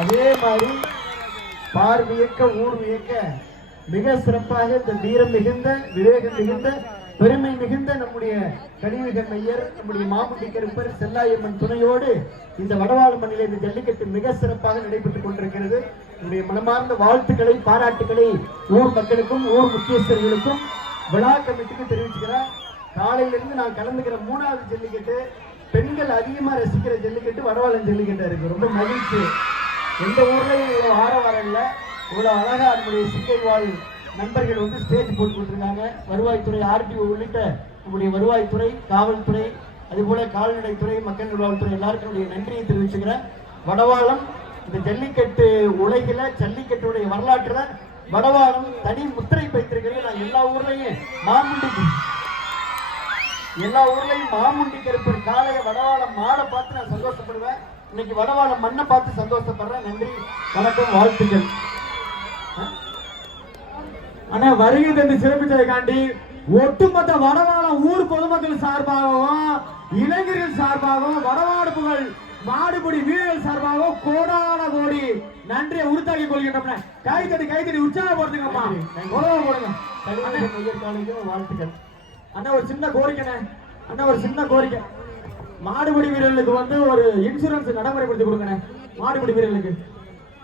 அதே மாதிரி பார்வையக்க ஊர் வியக்க மிக சிறப்பாக இந்த வீரம் மிகுந்த விவேகம் மிகுந்த பெருமை மிகுந்த நம்முடைய கனிமிக மையர் நம்முடைய மாமுட்டி கருப்பர் செல்லாயம்மன் துணையோடு இந்த வடவாள மண்ணிலே இந்த ஜல்லிக்கட்டு மிக சிறப்பாக நடைபெற்றுக் கொண்டிருக்கிறது. என்னுடைய மனமார்ந்த வாழ்த்துக்களை பாராட்டுக்களை ஊர் மக்களுக்கும் ஊர் முக்கியஸ்தர்களுக்கும் விழா கமிட்டிக்கு தெரிவிச்சுக்கிறேன். காலையிலிருந்து நான் கலந்துக்கிற 3வது ஜல்லிக்கட்டு, பெண்கள் அதிகமா ரசிக்கிற ஜல்லிக்கட்டு வடவாளம் ஜல்லிக்கட்டா இருக்கு. ரொம்ப மகிழ்ச்சி. எந்த ஊர்லயும் இவ்வளவு ஆரவாரம் இல்லை, இவ்வளவு அழகா நம்முடைய சிங்கை வாழ் நண்பர்கள் வந்து ஸ்டேஜ் போட்டு கொடுத்துருக்காங்க. வருவாய்த்துறை, ஆர்டிஓ உள்ளிட்ட நம்முடைய வருவாய்த்துறை, காவல்துறை, அதுபோல கால்நடைத்துறை, மக்கள் நல்வாழ்வுத்துறை எல்லாருக்கும் நன்றியை தெரிவிச்சுக்கிறேன். வடவாளம் இந்த ஜல்லிக்கட்டு உலகில ஜல்லிக்கட்டுடைய வரலாற்றுல வடவாளம் தனி முத்திரை வைத்திருக்கிறது. நான் எல்லா ஊர்லயும் மாமுண்டி கருப்பர் காலைய வடவாளம் மாடை பார்த்து நான் சந்தோஷப்படுவேன். இன்னைக்கு வடவாளம் மண்ணை பார்த்து சந்தோஷப்படுறேன். நன்றி, வணக்கம், வாழ்த்துக்கள். ஆனா வருகை தந்து சிறப்பித்ததைக்காண்டி ஒட்டுமொத்த வடவாளம் ஊர் பொதுமக்கள் சார்பாகவும் இளைஞர்கள் சார்பாகவும் வடவாடுப்புகள் மாடுபிடி வீரர்கள் சார்பாகவும் கோடான கோடி நன்றியை உறுத்தாக்கி கொள்கின்றன. கைத்தடி உற்சாகப்படுத்துங்கம்மா, போடுங்க. வாழ்த்துக்கள். அண்ணா ஒரு சின்ன கோரிக்கை, மாடுபிடி வீரர்களுக்கு வந்து ஒரு இன்சூரன்ஸ் நடைமுறைப்படுத்தி கொடுங்க. மாடுபிடி வீரர்களுக்கு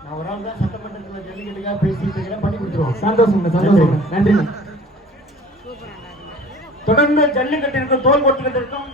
நான் ஒரு ஆள் தான் சட்டமன்றத்தில் ஜல்லிக்கட்டுக்காக பேசிட்டு இருக்கிறேன், பண்ணி கொடுத்துருவோம். சந்தோஷம், நன்றி. தொடர்ந்து ஜல்லிக்கட்டிற்கும் தோல் போட்டுக்கிட்டு இருக்கும்